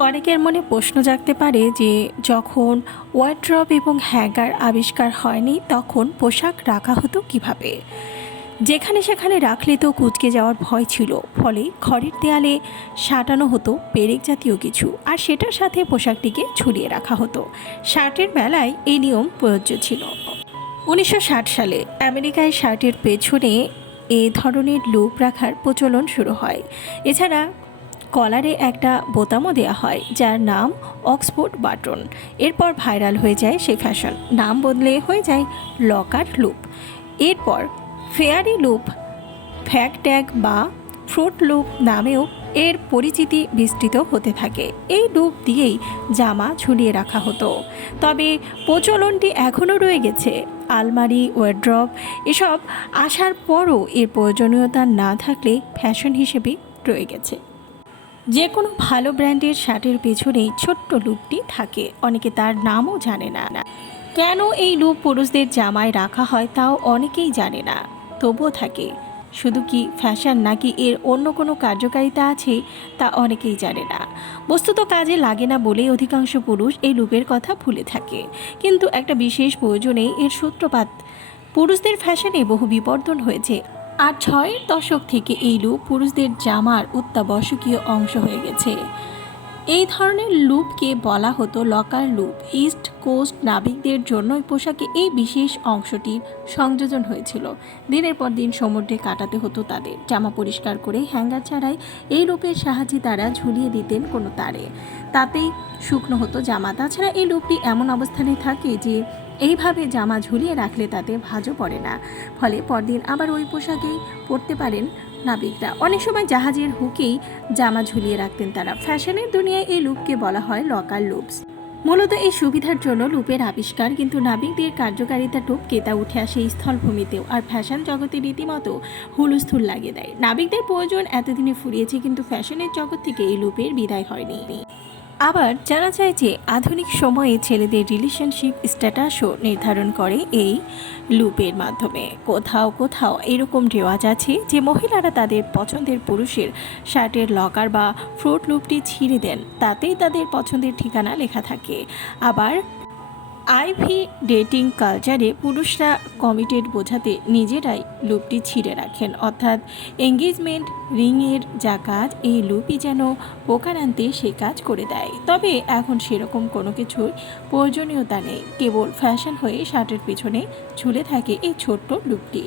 অনেকের মনে প্রশ্ন জাগতে পারে যে যখন ওয়ার্ড্রপ এবং হ্যাঙ্গার আবিষ্কার হয়নি, তখন পোশাক রাখা হতো কীভাবে? যেখানে সেখানে রাখলে তো কুচকে যাওয়ার ভয় ছিল, ফলে ঘরের দেয়ালে সাঁটানো হতো পেরেক জাতীয় কিছু, আর সেটার সাথে পোশাকটিকে ঝুলিয়ে রাখা হতো। শার্টের বেলায় এই নিয়ম প্রযোজ্য ছিল। উনিশশো ষাট সালে আমেরিকায় শার্টের পেছনে এ ধরনের লুপ রাখার প্রচলন শুরু হয়। এছাড়া কলারে একটা বোতামও দেওয়া হয়, যার নাম অক্সফোর্ড বাটন। এরপর ভাইরাল হয়ে যায় সেই ফ্যাশন। নাম বদলে হয়ে যায় লকার লুপ। এরপর ফেয়ারি লুপ ফ্যাক ট্যাগ বা ফ্রুট লুপ নামেও এর পরিচিতি বিস্তৃত হতে থাকে। এই লুপ দিয়েই জামা ঝুলিয়ে রাখা হতো। তবে প্রচলনটি এখনও রয়ে গেছে। আলমারি, ওয়ার্ড্রপ, এসব আসার পরও এর প্রয়োজনীয়তা না থাকলে ফ্যাশন হিসেবে রয়ে গেছে। যে কোনো ভালো ব্র্যান্ডের শার্টের পেছনেই ছোট্ট লুপটি থাকে। অনেকে তার নামও জানে না। কেন এই লুপ পুরুষদের জামায় রাখা হয় তাও অনেকেই জানে না। তবুও থাকে। শুধু কি ফ্যাশন নাকি এর অন্য কোনো কার্যকারিতা আছে, তা অনেকেই জানে না। বস্তুত কাজে লাগে না বলেই অধিকাংশ পুরুষ এই লুপের কথা ভুলে থাকে। কিন্তু একটা বিশেষ প্রয়োজনে এর সূত্রপাত। পুরুষদের ফ্যাশনে বহু বিবর্তন হয়েছে। আর ছয়ের দশক থেকে এই লুপ পুরুষদের জামার অত্যাবশ্যকীয় অংশ হয়ে গেছে। এই ধরনের লুপকে বলা হতো লকার লুপ। ইস্ট কোস্ট নাবিকদের জন্য পোশাকে এই বিশেষ অংশটির সংযোজন হয়েছিল। দিনের পর দিন সমুদ্রে কাটাতে হতো তাদের। জামা পরিষ্কার করে হ্যাঙ্গার ছাড়াই এই লুপের সাহায্যে তারা ঝুলিয়ে দিতেন কোনো তারে। তাতেই শুকনো হতো জামা। তাছাড়া এই লুপটি এমন অবস্থানে থাকে যে এইভাবে জামা ঝুলিয়ে রাখলে তাতে ভাজও পড়ে না। ফলে পরদিন আবার ওই পোশাকেই পরতে পারেন নাবিকরা। অনেক সময় জাহাজের হুকেই জামা ঝুলিয়ে রাখতেন তারা। ফ্যাশনের দুনিয়ায় এই লুপকে বলা হয় লকার লুপস মূলত এই সুবিধার জন্য লুপের আবিষ্কার কিন্তু নাবিকদের কার্যকারিতা টপকে তা উঠে আসে স্থলভূমিতেও। আর ফ্যাশন জগতে রীতিমতো হুলস্থুল লাগিয়ে দেয়। নাবিকদের প্রয়োজন এতদিনে ফুরিয়েছে কিন্তু ফ্যাশনের জগৎ থেকে এই লুপের বিদায় হয়নি। আবার জানা যায় যে আধুনিক সময়ে ছেলেদের রিলেশনশিপ স্ট্যাটাসও নির্ধারণ করে এই লুপের মাধ্যমে। কোথাও কোথাও এরকম রেওয়াজ আছে যে মহিলারা তাদের পছন্দের পুরুষের শার্টের লকার বা ফ্রুট লুপটি ছিঁড়ে দেন, তাতেই তাদের পছন্দের ঠিকানা লেখা থাকে। আবার আইভি ডেটিং কালচারে পুরুষরা কমিটেড বোঝাতে নিজেরাই লুপটি ছিঁড়ে রাখেন। অর্থাৎ এঙ্গেজমেন্ট রিংয়ের যা কাজ, এই লুপই যেন পোকার আনতে সে কাজ করে দেয়। তবে এখন সেরকম কোনো কিছুর প্রয়োজনীয়তা নেই। কেবল ফ্যাশন হয়ে শার্টের পিছনে ঝুলে থাকে এই ছোট্ট লুপটি।